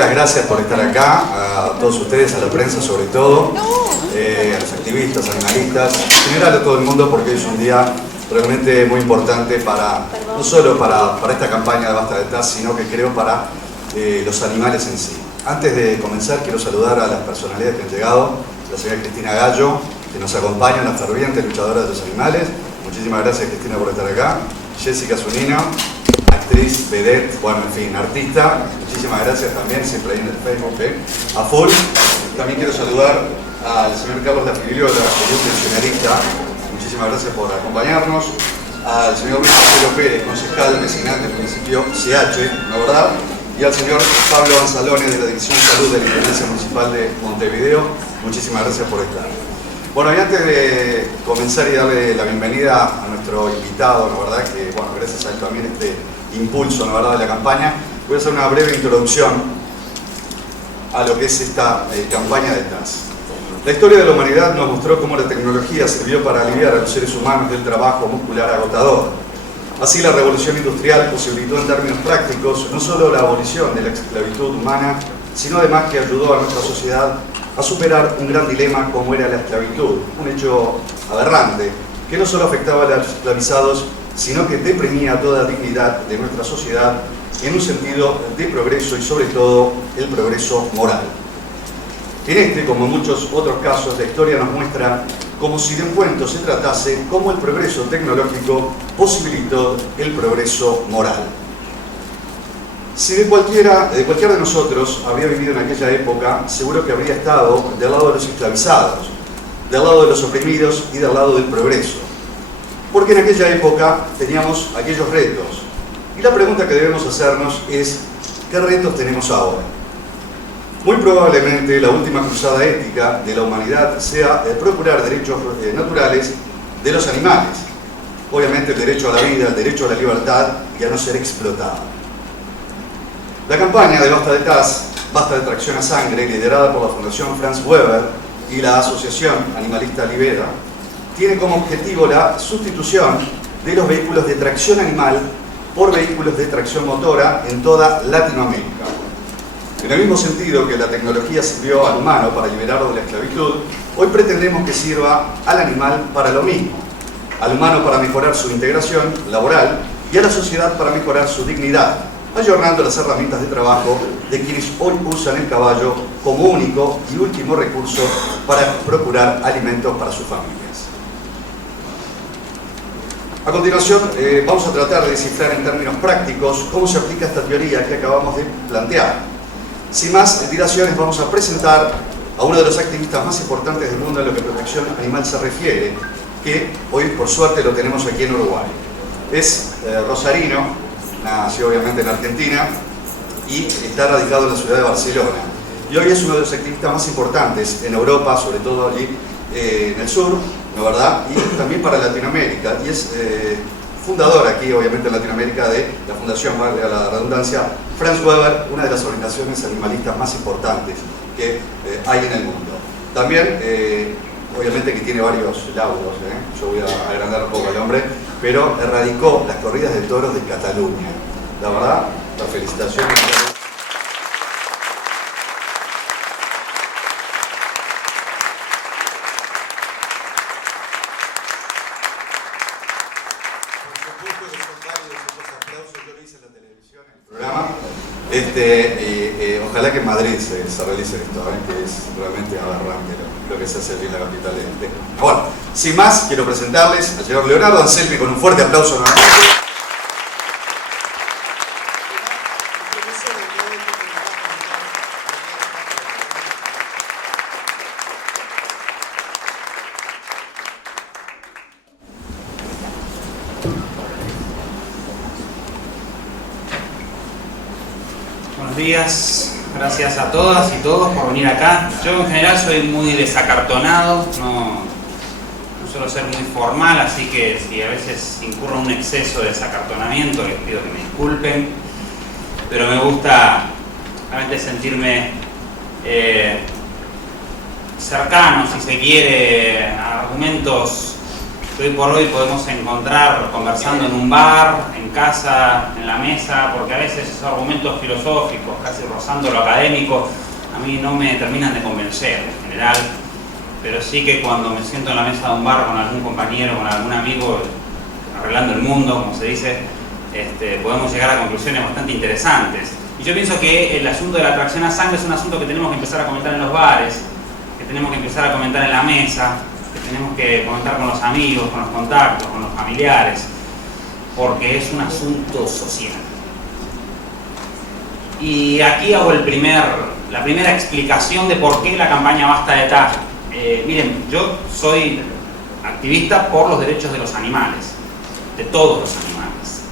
las gracias por estar acá, a todos ustedes, a la prensa sobre todo, a los activistas, animalistas, en general a todo el mundo, porque es un día realmente muy importante para, no solo para esta campaña de Basta de TAS, sino que creo para los animales en sí. Antes de comenzar quiero saludar a las personalidades que han llegado, la señora Cristina Gallo, que nos acompaña, una ferviente luchadora de los animales. Muchísimas gracias, Cristina, por estar acá. Jessica Zunino, actriz, vedette, bueno, en fin, artista. Muchísimas gracias también, siempre ahí en el Facebook, a full. También quiero saludar al señor Carlos Lafilio, el pensionarista. Muchísimas gracias por acompañarnos. Al señor Luis Marcelo Pérez, concejal vecinal del municipio CH, ¿no verdad? Y al señor Pablo Gonzalone, de la Dirección de Salud de la Intendencia Municipal de Montevideo. Muchísimas gracias por estar. Bueno, y antes de comenzar y darle la bienvenida a nuestro invitado, ¿no verdad? Que, bueno, gracias a él también este impulso, ¿no verdad?, de la campaña, voy a hacer una breve introducción a lo que es esta campaña de TAS. La historia de la humanidad nos mostró cómo la tecnología sirvió para aliviar a los seres humanos del trabajo muscular agotador. Así, la revolución industrial posibilitó en términos prácticos no solo la abolición de la esclavitud humana, sino además que ayudó a nuestra sociedad a superar un gran dilema como era la esclavitud, un hecho aberrante que no solo afectaba a los esclavizados, sino que deprimía toda dignidad de nuestra sociedad en un sentido de progreso y sobre todo el progreso moral. En este, como en muchos otros casos, la historia nos muestra como si de un cuento se tratase, cómo el progreso tecnológico posibilitó el progreso moral. Si de cualquiera de nosotros habría vivido en aquella época, seguro que habría estado del lado de los esclavizados, del lado de los oprimidos y del lado del progreso. Porque en aquella época teníamos aquellos retos. Y la pregunta que debemos hacernos es, ¿qué retos tenemos ahora? Muy probablemente la última cruzada ética de la humanidad sea el procurar derechos naturales de los animales. Obviamente el derecho a la vida, el derecho a la libertad y a no ser explotado. La campaña de Basta de TAS, Basta de Tracción a Sangre, liderada por la Fundación Franz Weber y la Asociación Animalista Libera, tiene como objetivo la sustitución de los vehículos de tracción animal por vehículos de tracción motora en toda Latinoamérica. En el mismo sentido que la tecnología sirvió al humano para liberarlo de la esclavitud, hoy pretendemos que sirva al animal para lo mismo, al humano para mejorar su integración laboral y a la sociedad para mejorar su dignidad, ayornando las herramientas de trabajo de quienes hoy usan el caballo como único y último recurso para procurar alimentos para sus familias. A continuación, vamos a tratar de descifrar en términos prácticos cómo se aplica esta teoría que acabamos de plantear. Sin más dilaciones, vamos a presentar a uno de los activistas más importantes del mundo en lo que protección animal se refiere, que hoy por suerte lo tenemos aquí en Uruguay. Es rosarino, nació obviamente en Argentina y está radicado en la ciudad de Barcelona. Y hoy es uno de los activistas más importantes en Europa, sobre todo allí en el sur, ¿no verdad? Y también para Latinoamérica. Y es fundador aquí, obviamente en Latinoamérica, de la Fundación, valga la redundancia, Franz Weber, una de las organizaciones animalistas más importantes que hay en el mundo. También, obviamente que tiene varios laudos, yo voy a agrandar un poco al hombre, pero erradicó las corridas de toros de Cataluña. La verdad, la felicitación. Ojalá que en Madrid se realice esto, que es realmente aberrante lo que se hace aquí en la capital de México. Bueno, sin más, quiero presentarles al señor Leonardo Anselmi con un fuerte aplauso nuevamente. Buenos días, gracias a todas y todos por venir acá. Yo en general soy muy desacartonado, no suelo ser muy formal, así que si a veces incurro en un exceso de desacartonamiento, les pido que me disculpen, pero me gusta realmente sentirme cercano, si se quiere, a argumentos que hoy por hoy podemos encontrar conversando en un bar, en casa, en la mesa, porque a veces esos argumentos filosóficos, casi rozando lo académico, a mí no me terminan de convencer en general, pero sí que cuando me siento en la mesa de un bar con algún compañero, con algún amigo, arreglando el mundo, como se dice, podemos llegar a conclusiones bastante interesantes. Y yo pienso que el asunto de la atracción a sangre es un asunto que tenemos que empezar a comentar en los bares, que tenemos que empezar a comentar en la mesa, que tenemos que comentar con los amigos, con los contactos, con los familiares, porque es un asunto social. Y aquí hago la primera explicación de por qué la campaña Basta de TAG. Miren, yo soy activista por los derechos de los animales, de todos los animales.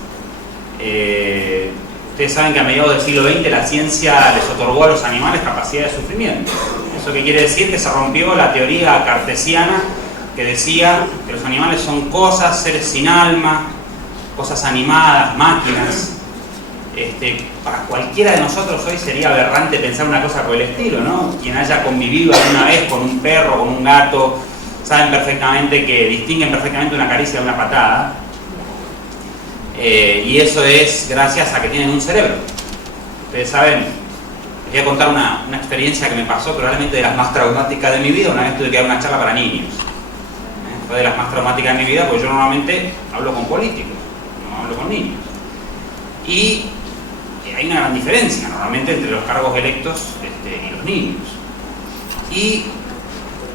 Ustedes saben que a mediados del siglo XX la ciencia les otorgó a los animales capacidad de sufrimiento. ¿Eso qué quiere decir? Que se rompió la teoría cartesiana que decía que los animales son cosas, seres sin alma, cosas animadas, máquinas. Para cualquiera de nosotros hoy sería aberrante pensar una cosa por el estilo, ¿no? Quien haya convivido alguna vez con un perro, con un gato, saben perfectamente que distinguen perfectamente una caricia de una patada. Y eso es gracias a que tienen un cerebro. Ustedes saben, les voy a contar una experiencia que me pasó, probablemente de las más traumáticas de mi vida. Una vez tuve que dar una charla para niños. Fue de las más traumáticas de mi vida porque yo normalmente hablo con políticos, no hablo con niños. Y hay una gran diferencia normalmente entre los cargos electos y los niños. Y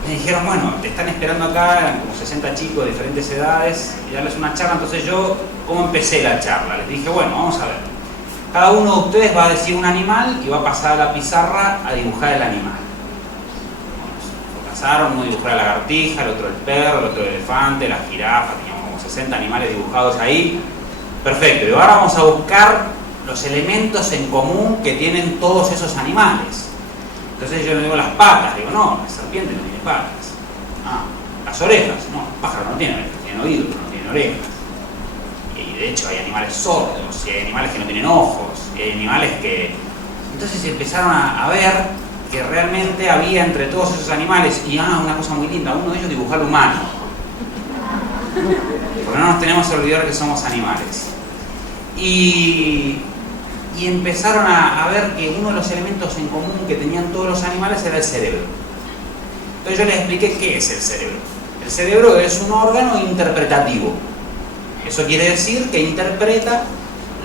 me dijeron, bueno, te están esperando acá, eran como 60 chicos de diferentes edades, y darles una charla. Entonces yo, ¿cómo empecé la charla? Les dije, bueno, vamos a ver. Cada uno de ustedes va a decir un animal y va a pasar a la pizarra a dibujar el animal. Bueno, lo pasaron, uno dibujó la lagartija, el otro el perro, el otro el elefante, la jirafa, teníamos como 60 animales dibujados ahí. Perfecto, y ahora vamos a buscar los elementos en común que tienen todos esos animales. Entonces yo le digo las patas, digo, no, la serpiente no tiene patas. Ah, las orejas, no, el pájaro no tiene orejas, tiene oídos, pero no tiene orejas. Y de hecho hay animales sordos, y hay animales que no tienen ojos, y hay animales que... Entonces empezaron a ver que realmente había entre todos esos animales, y una cosa muy linda, uno de ellos dibujó al humano. Porque no nos tenemos que olvidar que somos animales. Y empezaron a ver que uno de los elementos en común que tenían todos los animales era el cerebro. Entonces yo les expliqué qué es el cerebro. El cerebro es un órgano interpretativo. Eso quiere decir que interpreta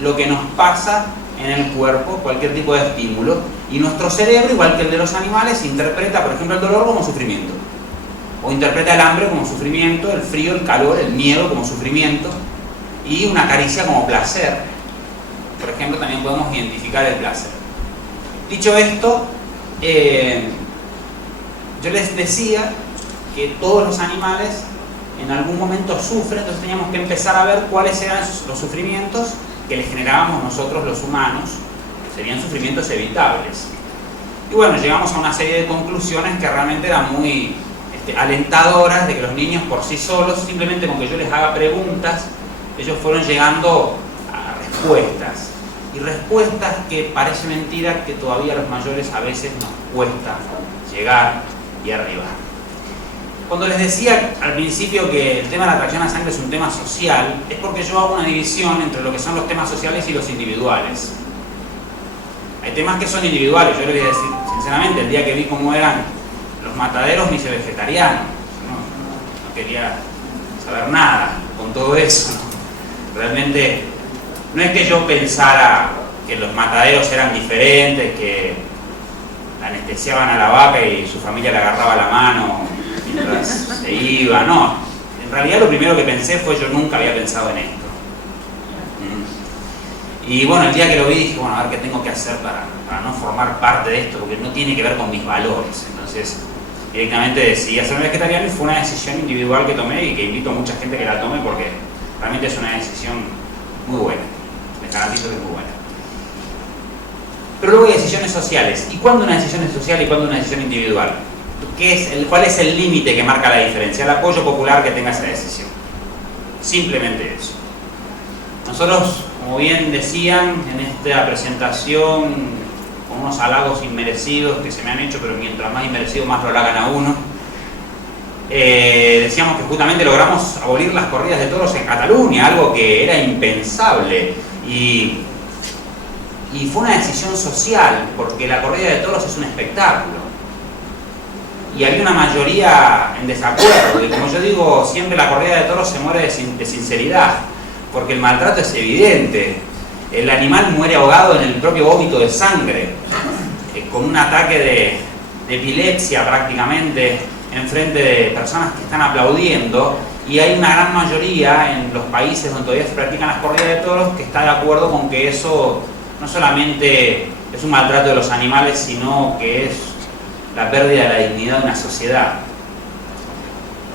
lo que nos pasa en el cuerpo, cualquier tipo de estímulo. Y nuestro cerebro, igual que el de los animales, interpreta, por ejemplo, el dolor como sufrimiento. O interpreta el hambre como sufrimiento, el frío, el calor, el miedo como sufrimiento. Y una caricia como placer. Por ejemplo, también podemos identificar el placer. Dicho esto, yo les decía que todos los animales en algún momento sufren, entonces teníamos que empezar a ver cuáles eran los sufrimientos que les generábamos nosotros los humanos, que serían sufrimientos evitables. Y bueno, llegamos a una serie de conclusiones que realmente eran muy alentadoras, de que los niños por sí solos, simplemente con que yo les haga preguntas, ellos fueron llegando a respuestas. Y respuestas que parece mentira que todavía a los mayores a veces nos cuesta llegar y arribar. Cuando les decía al principio que el tema de la atracción a sangre es un tema social, es porque yo hago una división entre lo que son los temas sociales y los individuales. Hay temas que son individuales. Yo les voy a decir sinceramente, el día que vi cómo eran los mataderos me hice vegetariano. No quería saber nada con todo eso. Realmente no es que yo pensara que los mataderos eran diferentes, que la anestesiaban a la vaca y su familia le agarraba la mano mientras se iba. No, en realidad lo primero que pensé fue yo nunca había pensado en esto. Y bueno, el día que lo vi dije, bueno, a ver qué tengo que hacer para no formar parte de esto, porque no tiene que ver con mis valores. Entonces directamente decidí hacerme vegetariano y fue una decisión individual que tomé y que invito a mucha gente que la tome porque realmente es una decisión muy buena. Les garantizo que es muy buena. Pero luego hay decisiones sociales. ¿Y cuándo una decisión es social y cuándo una decisión individual? ¿Cuál es el límite que marca la diferencia? El apoyo popular que tenga esa decisión. Simplemente eso. Nosotros, como bien decían en esta presentación, con unos halagos inmerecidos que se me han hecho, pero mientras más inmerecido más lo halagan a uno, decíamos que justamente logramos abolir las corridas de toros en Cataluña, algo que era impensable. Y fue una decisión social, porque la corrida de toros es un espectáculo. Y había una mayoría en desacuerdo. Y como yo digo, siempre la corrida de toros se muere de sinceridad, porque el maltrato es evidente. El animal muere ahogado en el propio vómito de sangre, con un ataque de epilepsia prácticamente, enfrente de personas que están aplaudiendo. Y hay una gran mayoría en los países donde todavía se practican las corridas de toros que está de acuerdo con que eso no solamente es un maltrato de los animales, sino que es la pérdida de la dignidad de una sociedad.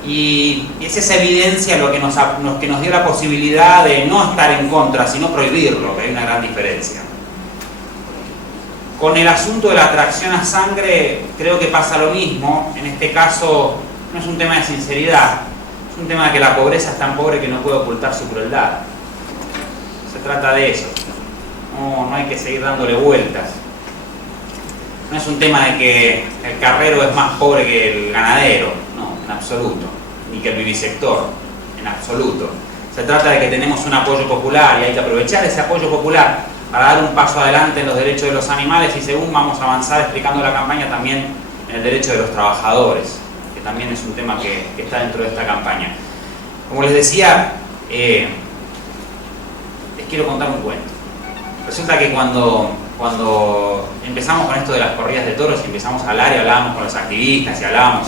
Y es esa evidencia lo que nos dio la posibilidad de no estar en contra, sino prohibirlo, que hay una gran diferencia. Con el asunto de la atracción a sangre, creo que pasa lo mismo. En este caso, no es un tema de sinceridad, es un tema de que la pobreza es tan pobre que no puede ocultar su crueldad. Se trata de eso. No hay que seguir dándole vueltas. No es un tema de que el carrero es más pobre que el ganadero, no, en absoluto, ni que el vivisector, en absoluto. Se trata de que tenemos un apoyo popular y hay que aprovechar ese apoyo popular para dar un paso adelante en los derechos de los animales y según vamos a avanzar explicando la campaña también en el derecho de los trabajadores, que también es un tema que está dentro de esta campaña. Como les decía, les quiero contar un cuento. Resulta que cuando empezamos con esto de las corridas de toros y empezamos a hablar y hablábamos con los activistas y hablábamos,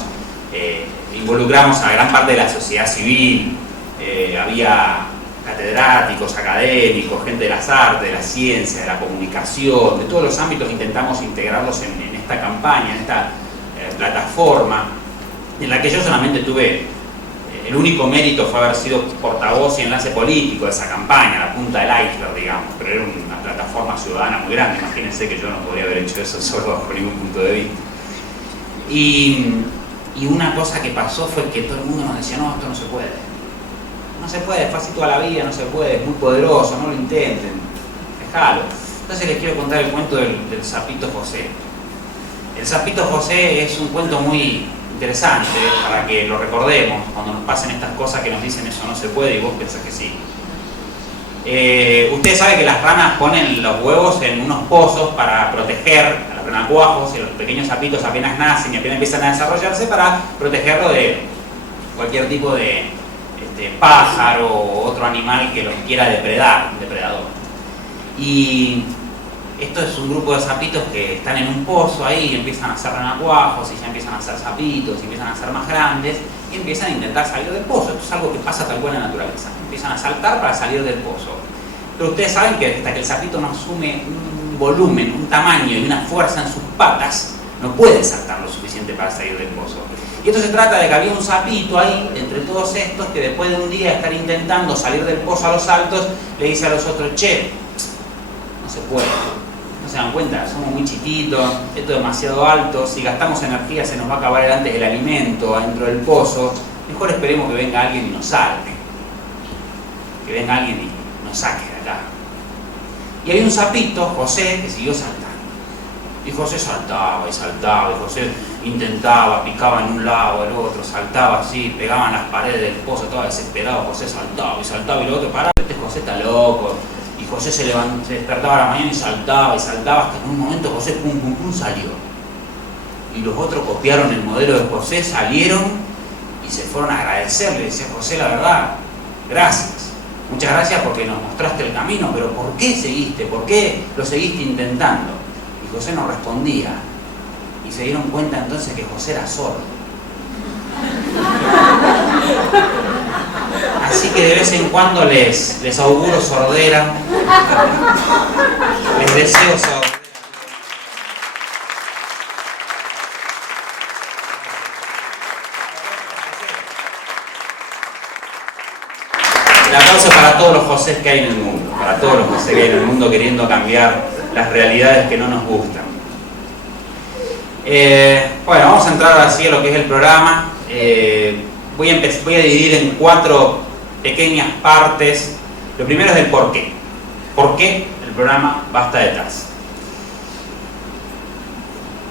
involucramos a gran parte de la sociedad civil, había catedráticos, académicos, gente de las artes, de la ciencia, de la comunicación, de todos los ámbitos intentamos integrarlos en esta campaña, en esta plataforma, en la que yo solamente tuve, el único mérito fue haber sido portavoz y enlace político de esa campaña, la punta del iceberg, digamos, pero era una plataforma ciudadana muy grande, imagínense que yo no podría haber hecho eso solo bajo ningún punto de vista. Y una cosa que pasó fue que todo el mundo nos decía, no, esto no se puede. No se puede, fue así toda la vida, no se puede, es muy poderoso, no lo intenten, dejalo. Entonces les quiero contar el cuento del sapito José. El sapito José es un cuento muy interesante para que lo recordemos cuando nos pasen estas cosas que nos dicen eso no se puede y vos pensás que sí. Ustedes saben que las ranas ponen los huevos en unos pozos para proteger a los renacuajos y a los pequeños sapitos apenas nacen y apenas empiezan a desarrollarse para protegerlo de cualquier tipo de pájaro o otro animal que los quiera depredar, un depredador. Y esto es un grupo de sapitos que están en un pozo ahí y empiezan a hacer renacuajos y ya empiezan a hacer sapitos y empiezan a ser más grandes y empiezan a intentar salir del pozo. Esto es algo que pasa tal cual en la naturaleza. Empiezan a saltar para salir del pozo. Pero ustedes saben que hasta que el sapito no asume un volumen, un tamaño y una fuerza en sus patas, no puede saltar lo suficiente para salir del pozo. Y esto se trata de que había un sapito ahí, entre todos estos, que después de un día de estar intentando salir del pozo a los saltos, le dice a los otros, che, no se puede. No se dan cuenta, somos muy chiquitos, esto es demasiado alto, si gastamos energía se nos va a acabar antes el alimento adentro del pozo, mejor esperemos que venga alguien y nos salve. Que venga alguien y nos saque de acá. Y hay un sapito, José, que siguió saltando. Y José saltaba y saltaba, y José intentaba, picaba en un lado, el otro, saltaba así, pegaban las paredes del pozo, estaba desesperado, José saltaba y el otro paraba, este José está loco. Y José se despertaba a la mañana y saltaba, hasta que en un momento José pum pum pum salió. Y los otros copiaron el modelo de José, salieron y se fueron a agradecerle, decía José, la verdad, gracias. Muchas gracias porque nos mostraste el camino, pero ¿por qué seguiste? ¿Por qué lo seguiste intentando? Y José no respondía. Y se dieron cuenta entonces que José era sordo. Así que de vez en cuando les auguro sordera. Les deseo sordera. El aplauso para todos los Josés que hay en el mundo, para todos los Josés que hay en el mundo queriendo cambiar las realidades que no nos gustan. Bueno, vamos a entrar así a lo que es el programa. Voy a dividir en 4 pequeñas partes. Lo primero es el por qué. ¿Por qué el programa Basta de Taz?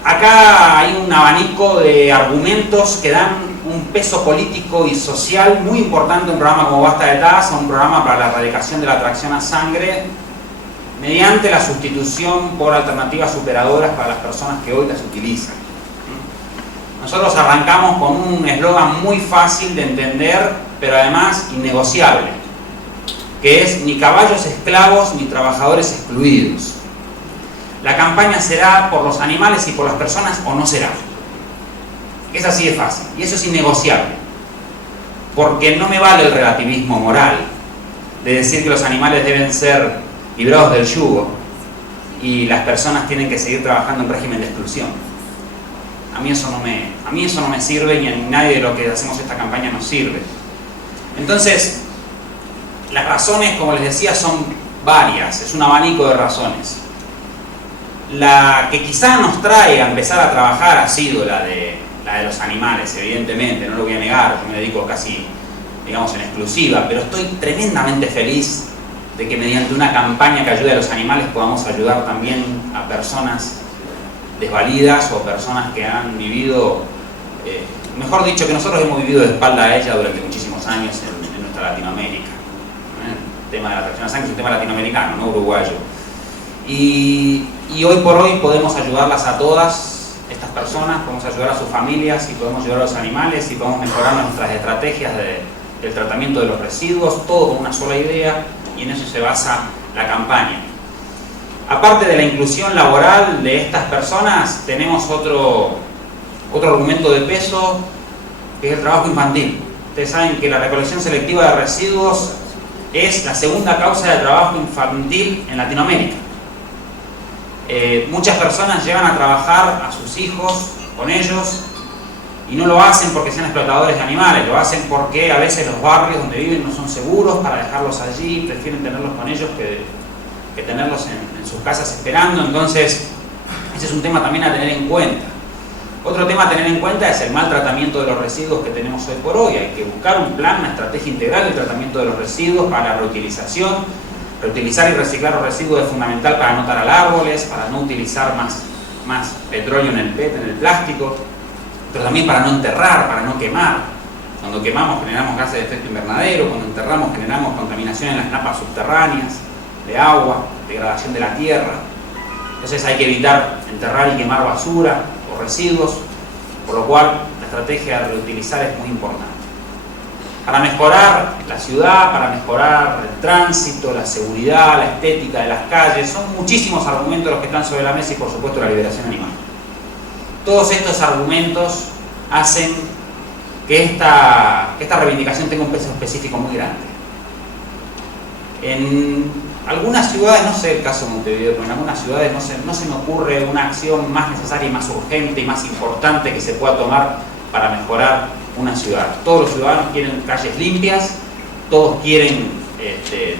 Acá hay un abanico de argumentos que dan un peso político y social muy importante un programa como Basta de Tasa, un programa para la erradicación de la tracción a sangre, mediante la sustitución por alternativas superadoras para las personas que hoy las utilizan. Nosotros arrancamos con un eslogan muy fácil de entender, pero además innegociable, que es ni caballos esclavos ni trabajadores excluidos. La campaña será por los animales y por las personas o no será. Es así de fácil, y eso es innegociable, porque no me vale el relativismo moral de decir que los animales deben ser librados del yugo y las personas tienen que seguir trabajando en régimen de exclusión. A mí eso no me sirve, y a nadie de lo que hacemos esta campaña nos sirve. Entonces, las razones, como les decía, son varias, es un abanico de razones. La que quizá nos trae a empezar a trabajar ha sido la de los animales, evidentemente, no lo voy a negar, yo me dedico casi, digamos, en exclusiva, pero estoy tremendamente feliz de que mediante una campaña que ayude a los animales podamos ayudar también a personas desvalidas o personas que han vivido, mejor dicho, que nosotros hemos vivido de espalda a ella durante muchísimos años en nuestra Latinoamérica. El tema de la tracción a sangre es un tema latinoamericano, no uruguayo. Y hoy por hoy podemos ayudarlas a todas estas personas, podemos ayudar a sus familias, y podemos ayudar a los animales, y podemos mejorar nuestras estrategias del tratamiento de los residuos, todo con una sola idea, y en eso se basa la campaña. Aparte de la inclusión laboral de estas personas, tenemos otro argumento de peso, que es el trabajo infantil. Ustedes saben que la recolección selectiva de residuos es la segunda causa de trabajo infantil en Latinoamérica. Muchas personas llevan a trabajar a sus hijos con ellos, y no lo hacen porque sean explotadores de animales, lo hacen porque a veces los barrios donde viven no son seguros para dejarlos allí, prefieren tenerlos con ellos que tenerlos en sus casas esperando. Entonces, ese es un tema también a tener en cuenta. Otro tema a tener en cuenta es el mal tratamiento de los residuos que tenemos hoy por hoy. Hay que buscar un plan, una estrategia integral del tratamiento de los residuos para la reutilización. Reutilizar y reciclar los residuos es fundamental para no talar árboles, para no utilizar más petróleo en el PET, en el plástico, pero también para no enterrar, para no quemar. Cuando quemamos generamos gases de efecto invernadero, cuando enterramos generamos contaminación en las napas subterráneas, de agua, degradación de la tierra. Entonces hay que evitar enterrar y quemar basura o residuos, por lo cual la estrategia de reutilizar es muy importante. Para mejorar la ciudad, para mejorar el tránsito, la seguridad, la estética de las calles, son muchísimos argumentos los que están sobre la mesa, y por supuesto la liberación animal. Todos estos argumentos hacen que esta reivindicación tenga un peso específico muy grande. En algunas ciudades, no sé el caso de Montevideo, pero en algunas ciudades no se me ocurre una acción más necesaria y más urgente y más importante que se pueda tomar para mejorar una ciudad. Todos los ciudadanos quieren calles limpias, todos quieren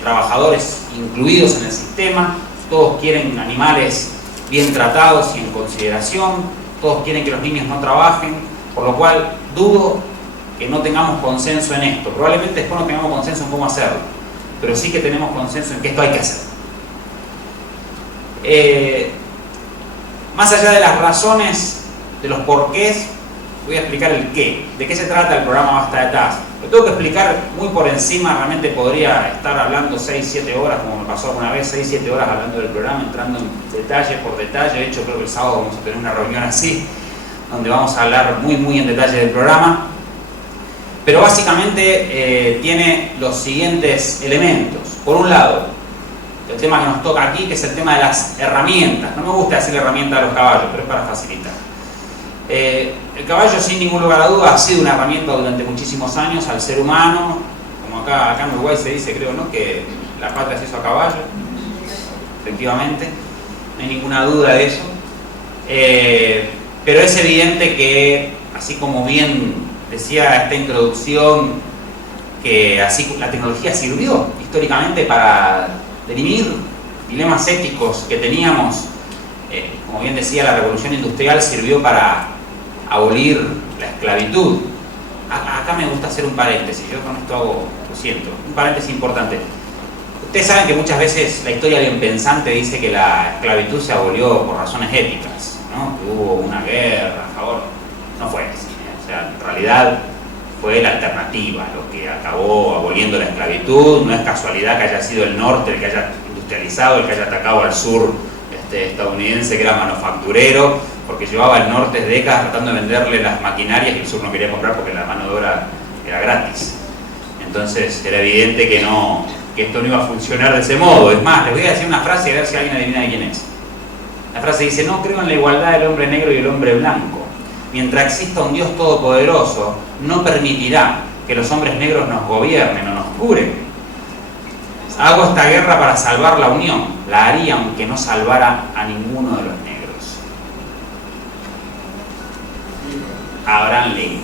trabajadores incluidos en el sistema, todos quieren animales bien tratados y en consideración, todos quieren que los niños no trabajen, por lo cual dudo que no tengamos consenso en esto. Probablemente después no tengamos consenso en cómo hacerlo, pero sí que tenemos consenso en que esto hay que hacer. Más allá de las razones, de los porqués, voy a explicar el qué. ¿De qué se trata el programa Basta de Tasa? Lo tengo que explicar muy por encima, realmente podría estar hablando 6-7 horas, como me pasó alguna vez, 6-7 horas hablando del programa, entrando en detalle por detalle. De hecho, creo que el sábado vamos a tener una reunión así, donde vamos a hablar muy en detalle del programa. Pero básicamente tiene los siguientes elementos. Por un lado, el tema que nos toca aquí, que es el tema de las herramientas. No me gusta decir herramienta a los caballos, pero es para facilitar. El caballo, sin ningún lugar a duda, ha sido una herramienta durante muchísimos años al ser humano, como acá en Uruguay se dice, creo, ¿no?, que la patria se hizo a caballo. Efectivamente, no hay ninguna duda de eso. Pero es evidente que, así como bien decía esta introducción, que así la tecnología sirvió históricamente para dirimir dilemas éticos que teníamos. Como bien decía, la revolución industrial sirvió para abolir la esclavitud. Acá me gusta hacer un paréntesis, yo con esto hago, lo siento, un paréntesis importante. Ustedes saben que muchas veces la historia bien pensante dice que la esclavitud se abolió por razones éticas, ¿no?, que hubo una guerra a favor. No fue así, ¿eh? O sea, en realidad fue la alternativa, lo que acabó aboliendo la esclavitud. No es casualidad que haya sido el norte el que haya industrializado, el que haya atacado al sur estadounidense, que era manufacturero, porque llevaba el norte décadas tratando de venderle las maquinarias y el sur no quería comprar porque la mano de obra era gratis. Entonces era evidente que esto no iba a funcionar de ese modo. Es más, les voy a decir una frase y a ver si alguien adivina de quién es. La frase dice: no creo en la igualdad del hombre negro y el hombre blanco. Mientras exista un Dios todopoderoso, no permitirá que los hombres negros nos gobiernen o nos curen. Hago esta guerra para salvar la unión. La haría aunque no salvara a ninguno de los negros. Abraham Lincoln,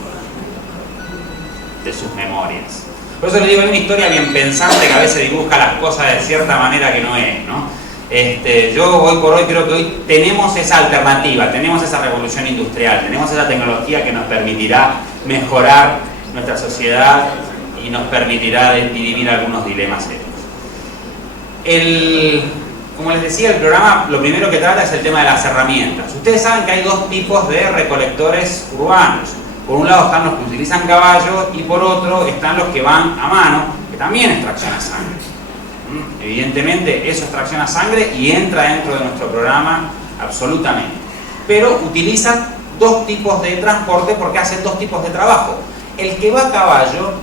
de sus memorias. Por eso le digo, hay una historia bien pensante que a veces dibuja las cosas de cierta manera que no es, ¿no? Yo hoy por hoy creo que hoy tenemos esa alternativa, tenemos esa revolución industrial, tenemos esa tecnología que nos permitirá mejorar nuestra sociedad y nos permitirá dirimir algunos dilemas serios. Como les decía, el programa lo primero que trata es el tema de las herramientas. Ustedes saben que hay dos tipos de recolectores urbanos. Por un lado están los que utilizan caballos y por otro están los que van a mano, que también es tracción a sangre. Evidentemente eso es tracción a sangre y entra dentro de nuestro programa absolutamente. Pero utilizan dos tipos de transporte porque hacen dos tipos de trabajo. El que va a caballo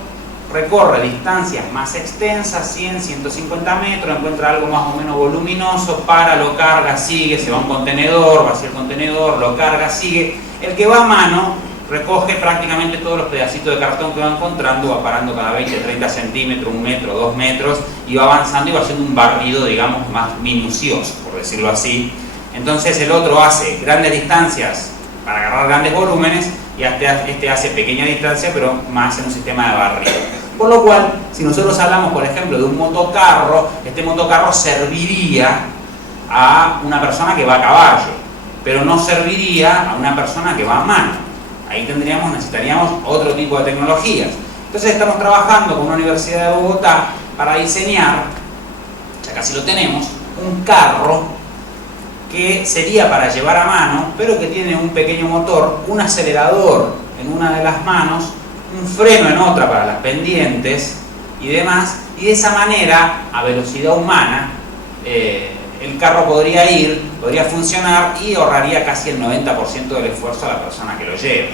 recorre distancias más extensas, 100, 150 metros, encuentra algo más o menos voluminoso, para, lo carga, sigue, se va a un contenedor, va hacia el contenedor, lo carga, sigue. El que va a mano recoge prácticamente todos los pedacitos de cartón que va encontrando, va parando cada 20, 30 centímetros, 1 metro, 2 metros, y va avanzando y va haciendo un barrido, digamos, más minucioso, por decirlo así. Entonces el otro hace grandes distancias para agarrar grandes volúmenes y este hace pequeña distancia, pero más en un sistema de barrido. Por lo cual, si nosotros hablamos, por ejemplo, de un motocarro, este motocarro serviría a una persona que va a caballo, pero no serviría a una persona que va a mano. Ahí necesitaríamos otro tipo de tecnologías. Entonces estamos trabajando con una universidad de Bogotá para diseñar, ya casi lo tenemos, un carro que sería para llevar a mano, pero que tiene un pequeño motor, un acelerador en una de las manos, un freno en otra para las pendientes y demás, y de esa manera, a velocidad humana, el carro podría funcionar y ahorraría casi el 90% del esfuerzo a la persona que lo lleva.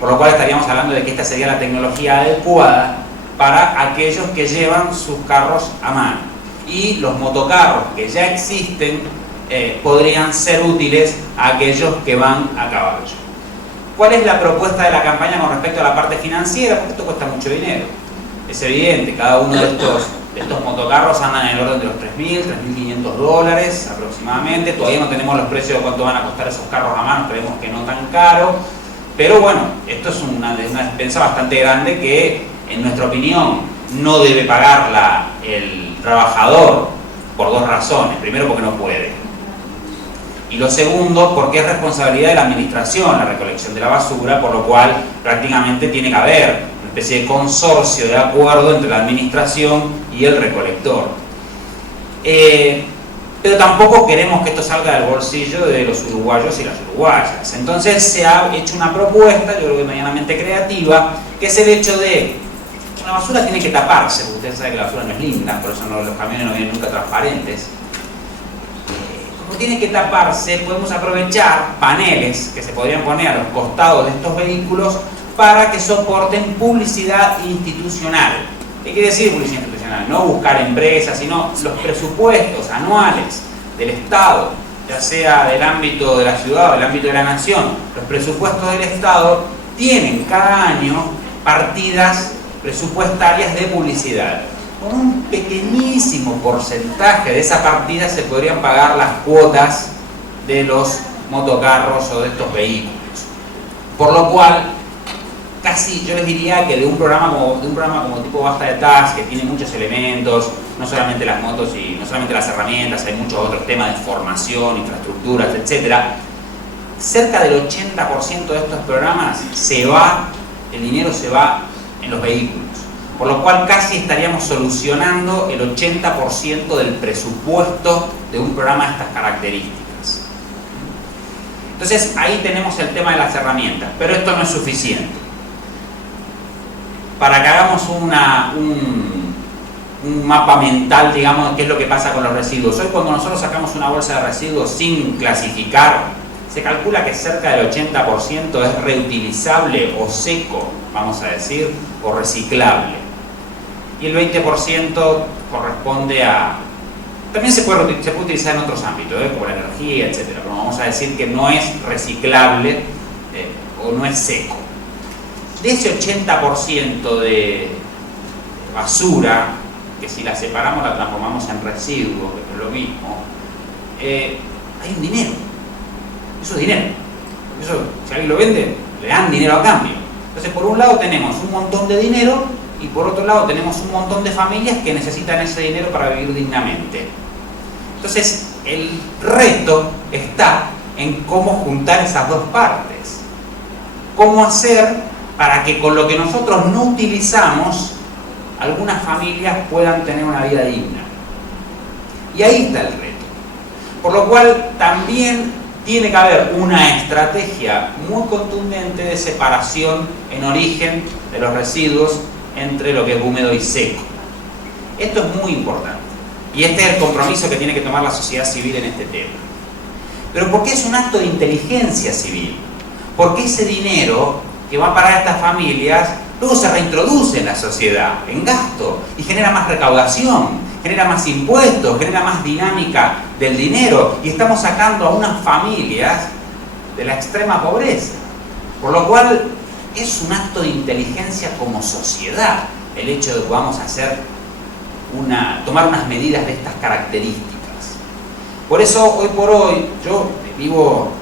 Por lo cual estaríamos hablando de que esta sería la tecnología adecuada para aquellos que llevan sus carros a mano. Y los motocarros que ya existen podrían ser útiles a aquellos que van a caballo. ¿Cuál es la propuesta de la campaña con respecto a la parte financiera? Porque esto cuesta mucho dinero. Es evidente, cada uno de estos motocarros andan en el orden de los $3.000, $3.500 aproximadamente. Todavía no tenemos los precios de cuánto van a costar esos carros a mano, esperemos que no tan caro. Pero bueno, esto es una despensa bastante grande que, en nuestra opinión, no debe pagar el trabajador por dos razones. Primero, porque no puede. Y lo segundo, porque es responsabilidad de la administración la recolección de la basura, por lo cual prácticamente tiene que haber una especie de consorcio de acuerdo entre la administración y el recolector. Pero tampoco queremos que esto salga del bolsillo de los uruguayos y las uruguayas. Entonces se ha hecho una propuesta, yo creo que medianamente creativa, que es el hecho de que la basura tiene que taparse, porque ustedes saben que la basura no es linda, por eso los camiones no vienen nunca transparentes. Como tiene que taparse, podemos aprovechar paneles que se podrían poner a los costados de estos vehículos para que soporten publicidad institucional. ¿Qué quiere decir publicidad institucional? No buscar empresas, sino los presupuestos anuales del Estado, ya sea del ámbito de la ciudad o del ámbito de la nación. Los presupuestos del Estado tienen cada año partidas presupuestarias de publicidad. Con un pequeñísimo porcentaje de esa partida se podrían pagar las cuotas de los motocarros o de estos vehículos. Por lo cual, casi yo les diría que de un programa como tipo Basta de Tax, que tiene muchos elementos, no solamente las motos y no solamente las herramientas, hay muchos otros temas de formación, infraestructuras, etcétera. Cerca del 80% de estos programas el dinero se va en los vehículos. Por lo cual casi estaríamos solucionando el 80% del presupuesto de un programa de estas características. Entonces ahí tenemos el tema de las herramientas, pero esto no es suficiente. para que hagamos un mapa mental, digamos, de qué es lo que pasa con los residuos. Hoy cuando nosotros sacamos una bolsa de residuos sin clasificar, se calcula que cerca del 80% es reutilizable o seco, vamos a decir, o reciclable. Y el 20% corresponde a... También se puede utilizar en otros ámbitos, como la energía, etc. Pero vamos a decir que no es reciclable o no es seco. De ese 80% de basura, que si la separamos la transformamos en residuos, que es lo mismo, hay un dinero. Eso es dinero. Eso, si alguien lo vende, le dan dinero a cambio. Entonces, por un lado tenemos un montón de dinero y por otro lado tenemos un montón de familias que necesitan ese dinero para vivir dignamente. Entonces, el reto está en cómo juntar esas dos partes. Cómo hacer para que con lo que nosotros no utilizamos, algunas familias puedan tener una vida digna. Y ahí está el reto. Por lo cual también tiene que haber una estrategia muy contundente de separación en origen de los residuos entre lo que es húmedo y seco. Esto es muy importante. Y este es el compromiso que tiene que tomar la sociedad civil en este tema. Pero ¿por qué es un acto de inteligencia civil? Porque ese dinero que va para estas familias luego se reintroduce en la sociedad, en gasto, y genera más recaudación, genera más impuestos, genera más dinámica del dinero, y estamos sacando a unas familias de la extrema pobreza. Por lo cual es un acto de inteligencia como sociedad el hecho de que podamos tomar unas medidas de estas características. Por eso, hoy por hoy, yo vivo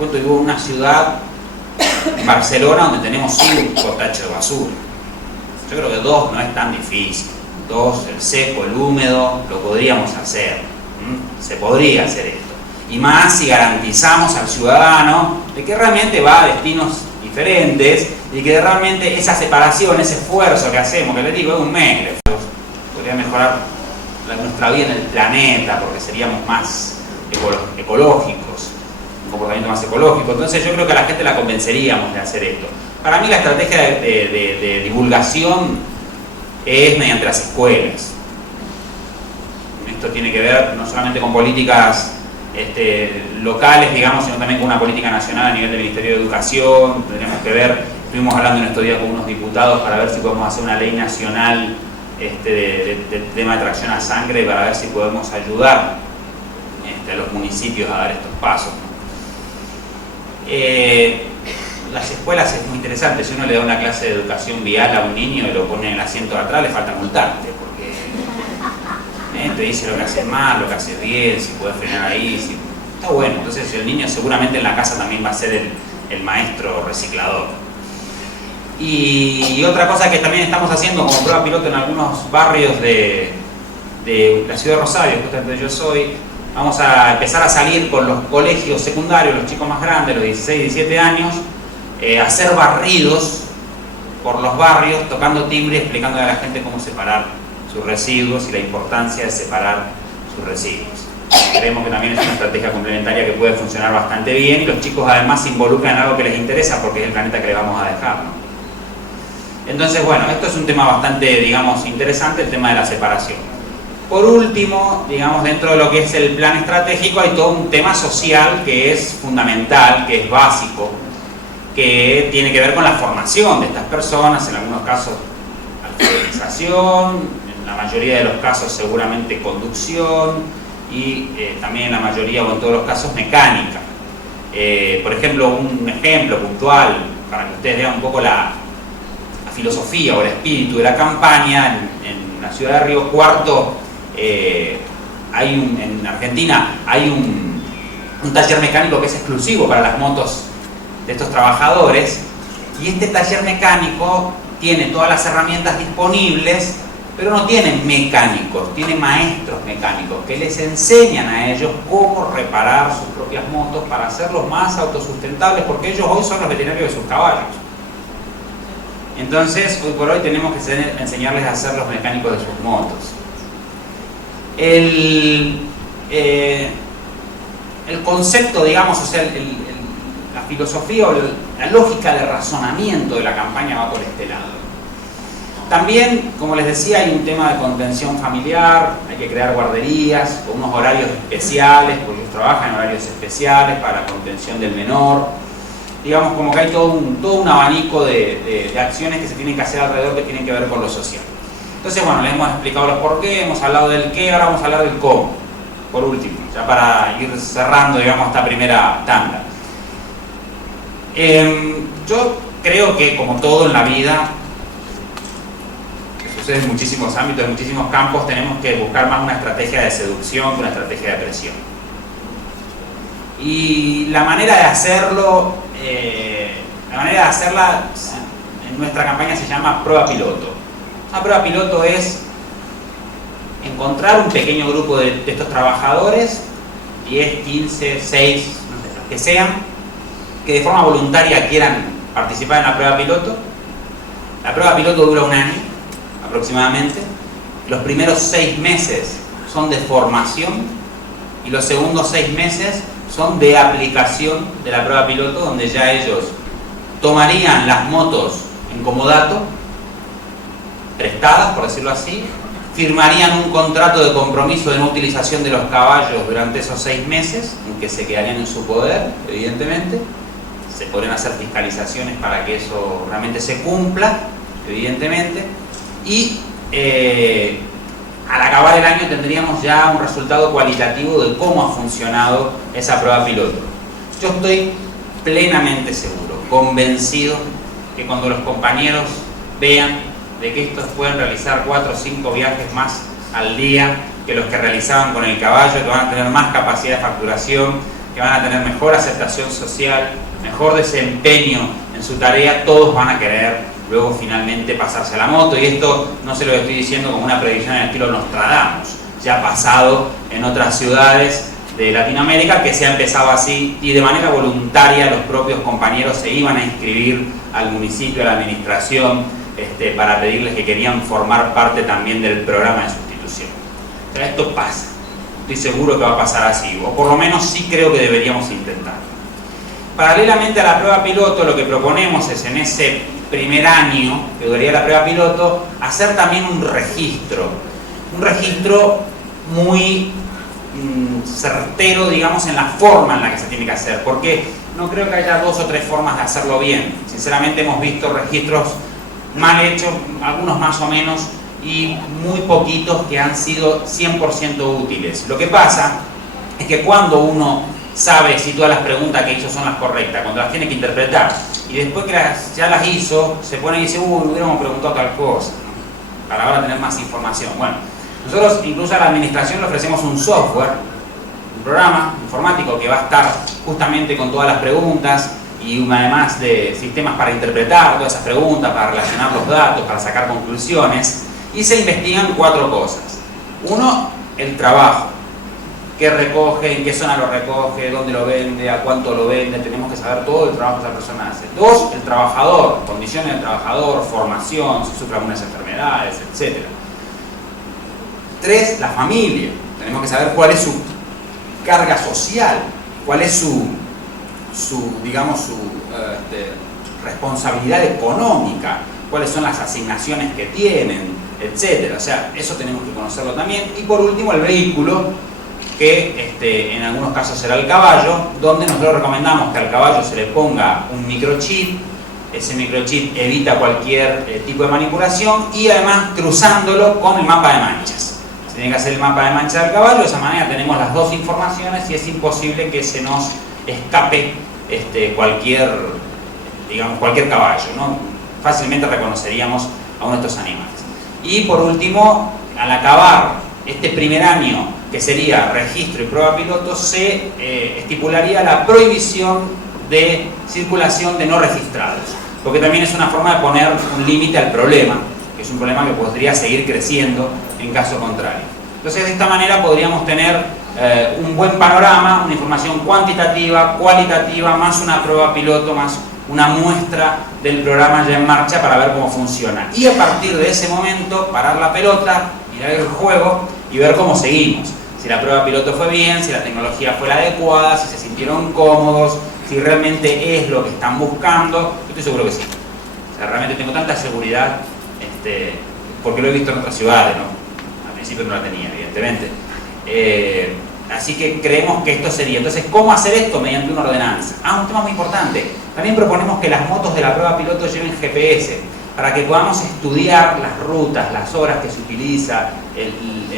en una ciudad, Barcelona, donde tenemos 5 tachos de basura. Yo creo que 2 no es tan difícil. 2, el seco, el húmedo, lo podríamos hacer. Se podría hacer esto. Y más si garantizamos al ciudadano de que realmente va a destinos diferentes y que realmente esa separación, ese esfuerzo que hacemos, que les digo, es un mes, podría mejorar nuestra vida en el planeta porque seríamos más ecológicos, un comportamiento más ecológico. Entonces yo creo que a la gente la convenceríamos de hacer esto. Para mí la estrategia de divulgación es mediante las escuelas. Esto tiene que ver no solamente con políticas locales, digamos, sino también con una política nacional a nivel del Ministerio de Educación. Tendríamos que ver, estuvimos hablando en estos días con unos diputados para ver si podemos hacer una ley nacional de tema de tracción a sangre para ver si podemos ayudar a los municipios a dar estos pasos. Las escuelas es muy interesante. Si uno le da una clase de educación vial a un niño y lo pone en el asiento de atrás, le falta multarte, porque te dice lo que haces mal, lo que haces bien, si puedes frenar ahí, está bueno. Entonces el niño seguramente en la casa también va a ser el maestro reciclador. Y otra cosa que también estamos haciendo como prueba piloto en algunos barrios de la ciudad de Rosario, justamente yo soy, vamos a empezar a salir con los colegios secundarios, los chicos más grandes, los 16, 17 años, a hacer barridos por los barrios, tocando timbre, explicándole a la gente cómo separar sus residuos y la importancia de separar sus residuos. Creemos que también es una estrategia complementaria que puede funcionar bastante bien y los chicos además se involucran en algo que les interesa porque es el planeta que le vamos a dejar, ¿no? Entonces, bueno, esto es un tema bastante, digamos, interesante, el tema de la separación. Por último, digamos, dentro de lo que es el plan estratégico hay todo un tema social que es fundamental, que es básico, que tiene que ver con la formación de estas personas, en algunos casos alfabetización, en la mayoría de los casos seguramente conducción y también en la mayoría o en todos los casos mecánica. Por ejemplo, un ejemplo puntual para que ustedes vean un poco la filosofía o el espíritu de la campaña. En la ciudad de Río Cuarto, en Argentina, hay un taller mecánico que es exclusivo para las motos de estos trabajadores, y este taller mecánico tiene todas las herramientas disponibles, pero no tiene mecánicos, tiene maestros mecánicos que les enseñan a ellos cómo reparar sus propias motos para hacerlos más autosustentables, porque ellos hoy son los veterinarios de sus caballos. Entonces, hoy por hoy tenemos que enseñarles a ser los mecánicos de sus motos. El concepto, digamos, o sea, la filosofía o la lógica de razonamiento de la campaña va por este lado. También, como les decía, hay un tema de contención familiar, hay que crear guarderías con unos horarios especiales, porque ellos trabajan en horarios especiales para la contención del menor. Digamos, como que hay todo un abanico de acciones que se tienen que hacer alrededor que tienen que ver con lo social. Entonces, bueno, les hemos explicado los por qué, hemos hablado del qué, ahora vamos a hablar del cómo, por último, ya para ir cerrando, digamos, esta primera tanda. Yo creo que, como todo en la vida, que sucede en muchísimos ámbitos, en muchísimos campos, tenemos que buscar más una estrategia de seducción que una estrategia de presión. Y la manera de hacerlo, en nuestra campaña se llama prueba piloto. Una prueba piloto es encontrar un pequeño grupo de estos trabajadores, 10, 15, 6, no sé, los que sean, que de forma voluntaria quieran participar en la prueba piloto. La prueba piloto dura 1 año aproximadamente. Los primeros 6 meses son de formación y los segundos 6 meses son de aplicación de la prueba piloto, donde ya ellos tomarían las motos en comodato, prestadas, por decirlo así, firmarían un contrato de compromiso de no utilización de los caballos durante esos 6 meses, en que se quedarían en su poder, evidentemente. Se podrían hacer fiscalizaciones para que eso realmente se cumpla, evidentemente. Y al acabar el año tendríamos ya un resultado cualitativo de cómo ha funcionado esa prueba piloto. Yo estoy plenamente seguro, convencido, que cuando los compañeros vean de que estos pueden realizar 4 o 5 viajes más al día que los que realizaban con el caballo, que van a tener más capacidad de facturación, que van a tener mejor aceptación social, mejor desempeño en su tarea, todos van a querer luego finalmente pasarse a la moto. Y esto no se lo estoy diciendo como una predicción en el estilo Nostradamus, ya ha pasado en otras ciudades de Latinoamérica, que se ha empezado así, y de manera voluntaria los propios compañeros se iban a inscribir al municipio, a la administración, para pedirles que querían formar parte también del programa de sustitución. O sea, esto pasa, estoy seguro que va a pasar así, o por lo menos sí creo que deberíamos intentarlo. Paralelamente a la prueba piloto, lo que proponemos es, en ese primer año que duraría la prueba piloto, hacer también un registro muy certero, digamos, en la forma en la que se tiene que hacer, porque no creo que haya 2 o 3 formas de hacerlo bien. Sinceramente hemos visto registros mal hechos, algunos más o menos, y muy poquitos que han sido 100% útiles. Lo que pasa es que cuando uno sabe si todas las preguntas que hizo son las correctas, cuando las tiene que interpretar, y después que ya las hizo, se pone y dice, hubiéramos preguntado tal cosa, ¿no?, para ahora tener más información. Bueno, nosotros incluso a la administración le ofrecemos un software, un programa informático que va a estar justamente con todas las preguntas, y además de sistemas para interpretar todas esas preguntas, para relacionar los datos, para sacar conclusiones, y se investigan 4 cosas. 1, el trabajo. ¿Qué recoge? ¿En qué zona lo recoge? ¿Dónde lo vende? ¿A cuánto lo vende? Tenemos que saber todo el trabajo que esa persona hace. 2, el trabajador. Condiciones del trabajador, formación, si sufre algunas enfermedades, etc. 3, la familia. Tenemos que saber cuál es su carga social, cuál es su responsabilidad económica, cuáles son las asignaciones que tienen, etcétera. O sea, eso tenemos que conocerlo también. Y por último, el vehículo, que en algunos casos será el caballo, donde nosotros recomendamos que al caballo se le ponga un microchip. Ese microchip evita cualquier tipo de manipulación, y además cruzándolo con el mapa de manchas. Se tiene que hacer el mapa de manchas del caballo, de esa manera tenemos las 2 informaciones y es imposible que se nos escape cualquier caballo, ¿no? Fácilmente reconoceríamos a uno de estos animales. Y por último, al acabar este primer año, que sería registro y prueba piloto, se estipularía la prohibición de circulación de no registrados, porque también es una forma de poner un límite al problema, que es un problema que podría seguir creciendo en caso contrario. Entonces, de esta manera podríamos tener un buen panorama, una información cuantitativa, cualitativa, más una prueba piloto, más una muestra del programa ya en marcha para ver cómo funciona. Y a partir de ese momento, parar la pelota, mirar el juego y ver cómo seguimos. Si la prueba piloto fue bien, si la tecnología fue la adecuada, si se sintieron cómodos, si realmente es lo que están buscando. Yo estoy seguro que sí. O sea, realmente tengo tanta seguridad porque lo he visto en otras ciudades, ¿no? Al principio no la tenía, evidentemente. Así que creemos que esto sería. Entonces, ¿cómo hacer esto? Mediante una ordenanza. Un tema muy importante. También proponemos que las motos de la prueba piloto lleven GPS, para que podamos estudiar las rutas, las horas que se utiliza,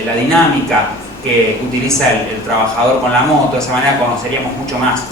la dinámica que utiliza el trabajador con la moto. De esa manera conoceríamos mucho más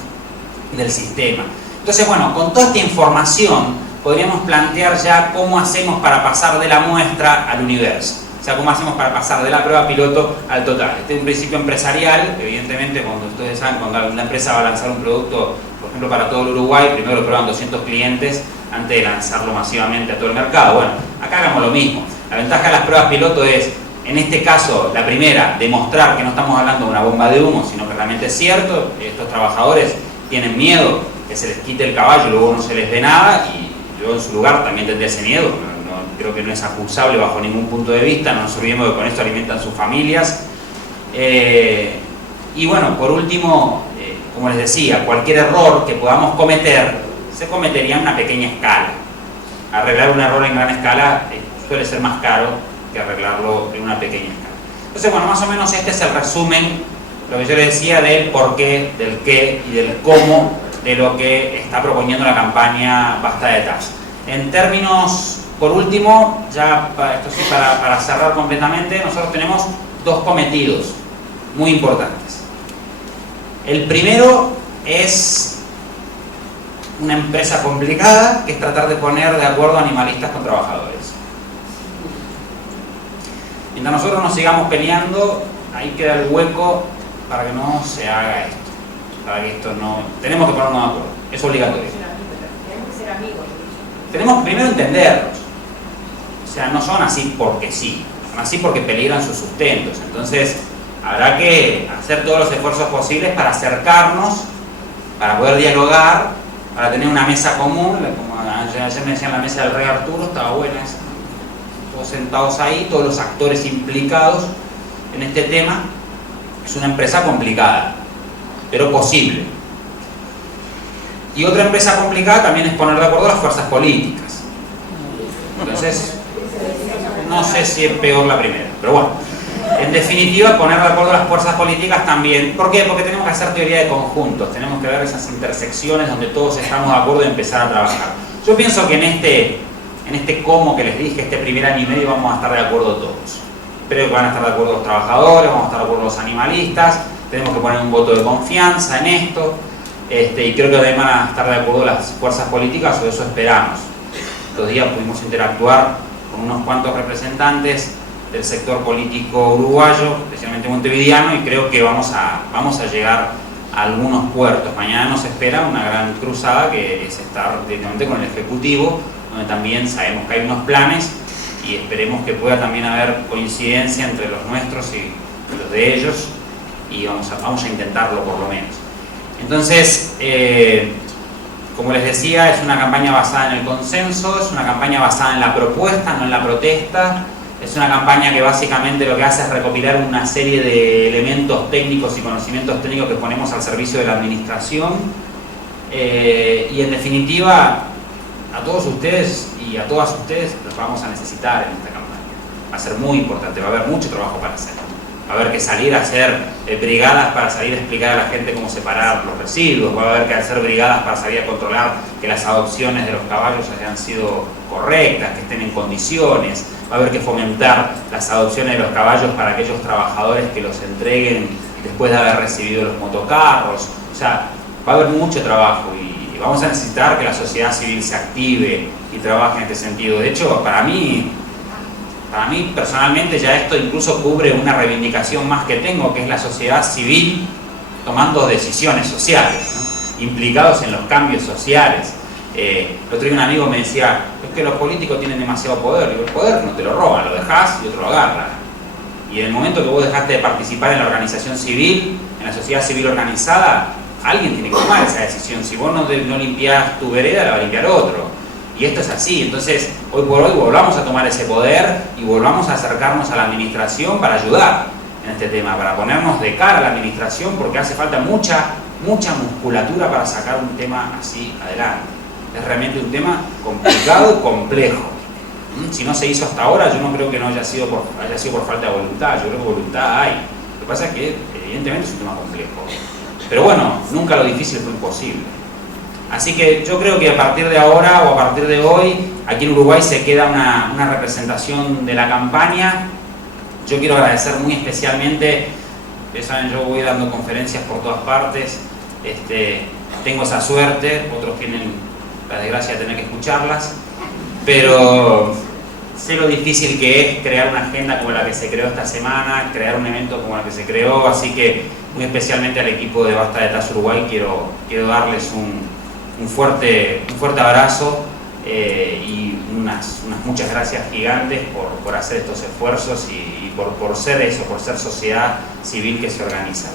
del sistema. Entonces, bueno, con toda esta información podríamos plantear ya cómo hacemos para pasar de la muestra al universo. O sea, cómo hacemos para pasar de la prueba piloto al total. Este es un principio empresarial. Evidentemente, cuando ustedes saben, cuando una empresa va a lanzar un producto, por ejemplo, para todo el Uruguay, primero lo prueban 200 clientes antes de lanzarlo masivamente a todo el mercado. Bueno, acá hagamos lo mismo. La ventaja de las pruebas piloto es, en este caso, la primera, demostrar que no estamos hablando de una bomba de humo, sino que realmente es cierto. Estos trabajadores tienen miedo que se les quite el caballo y luego no se les dé nada, y yo en su lugar también tendría ese miedo. Creo que no es acusable bajo ningún punto de vista. No nos olvidemos que con esto alimentan sus familias. Y bueno, por último, como les decía, cualquier error que podamos cometer se cometería en una pequeña escala. Arreglar un error en gran escala suele ser más caro que arreglarlo en una pequeña escala. Entonces, bueno, más o menos este es el resumen, lo que yo les decía, del por qué, del qué y del cómo de lo que está proponiendo la campaña Basta de TAS. En términos, por último, ya esto sí, para cerrar completamente, nosotros tenemos dos cometidos muy importantes. El primero es una empresa complicada, que es tratar de poner de acuerdo a animalistas con trabajadores. Mientras nosotros nos sigamos peleando, ahí queda el hueco para que no se haga esto. Para que esto no... Tenemos que ponernos de acuerdo, es obligatorio. Tenemos que ser amigos. Tenemos que primero entenderlos. O sea, no son así porque sí, son así porque peligran sus sustentos. Entonces, habrá que hacer todos los esfuerzos posibles para acercarnos, para poder dialogar, para tener una mesa común. Como ayer me decían, la mesa del Rey Arturo, estaba buena esa. Todos sentados ahí, todos los actores implicados en este tema. Es una empresa complicada, pero posible. Y otra empresa complicada también es poner de acuerdo las fuerzas políticas. Entonces, no sé si es peor la primera, pero bueno. En definitiva, poner de acuerdo las fuerzas políticas también. ¿Por qué? Porque tenemos que hacer teoría de conjuntos, tenemos que ver esas intersecciones donde todos estamos de acuerdo y empezar a trabajar. Yo pienso que en este cómo que les dije, este primer año y medio, vamos a estar de acuerdo todos. Creo que van a estar de acuerdo los trabajadores, vamos a estar de acuerdo los animalistas, tenemos que poner un voto de confianza en esto, y creo que también van a estar de acuerdo las fuerzas políticas, o eso esperamos. Estos días pudimos interactuar con unos cuantos representantes del sector político uruguayo, especialmente montevideano, y creo que vamos a llegar a algunos puertos. Mañana nos espera una gran cruzada, que es estar directamente con el Ejecutivo, donde también sabemos que hay unos planes y esperemos que pueda también haber coincidencia entre los nuestros y los de ellos, y vamos a intentarlo por lo menos. Entonces, como les decía, es una campaña basada en el consenso, es una campaña basada en la propuesta, no en la protesta. Es una campaña que básicamente lo que hace es recopilar una serie de elementos técnicos y conocimientos técnicos que ponemos al servicio de la administración. Y en definitiva, a todos ustedes y a todas ustedes los vamos a necesitar en esta campaña. Va a ser muy importante, va a haber mucho trabajo para hacer. Va a haber que salir a hacer brigadas para salir a explicar a la gente cómo separar los residuos, va a haber que hacer brigadas para salir a controlar que las adopciones de los caballos hayan sido correctas, que estén en condiciones, va a haber que fomentar las adopciones de los caballos para aquellos trabajadores que los entreguen después de haber recibido los motocarros. O sea, va a haber mucho trabajo y vamos a necesitar que la sociedad civil se active y trabaje en este sentido. De hecho, para mí personalmente ya esto incluso cubre una reivindicación más que tengo, que es la sociedad civil tomando decisiones sociales, ¿no? Implicados en los cambios sociales. El otro día un amigo me decía, es que los políticos tienen demasiado poder. Digo, el poder no te lo roban, lo dejás y otro lo agarra. Y en el momento que vos dejaste de participar en la organización civil, en la sociedad civil organizada, alguien tiene que tomar esa decisión. Si vos no limpiás tu vereda, la va a limpiar otro. Y esto es así. Entonces, hoy por hoy volvamos a tomar ese poder y volvamos a acercarnos a la administración para ayudar en este tema, para ponernos de cara a la administración, porque hace falta mucha musculatura para sacar un tema así adelante. Es realmente un tema complicado y complejo. Si no se hizo hasta ahora, yo no creo que no haya sido por falta de voluntad, yo creo que voluntad hay. Lo que pasa es que evidentemente es un tema complejo. Pero bueno, nunca lo difícil fue imposible. Así que yo creo que a partir de ahora o a partir de hoy, aquí en Uruguay se queda una representación de la campaña. Yo quiero agradecer muy especialmente, ustedes saben, yo voy dando conferencias por todas partes, tengo esa suerte, otros tienen la desgracia de tener que escucharlas, pero sé lo difícil que es crear una agenda como la que se creó esta semana, crear un evento como el que se creó, así que muy especialmente al equipo de Basta de TAS Uruguay quiero darles un fuerte abrazo y unas muchas gracias gigantes por hacer estos esfuerzos y por ser eso, por ser sociedad civil que se organiza.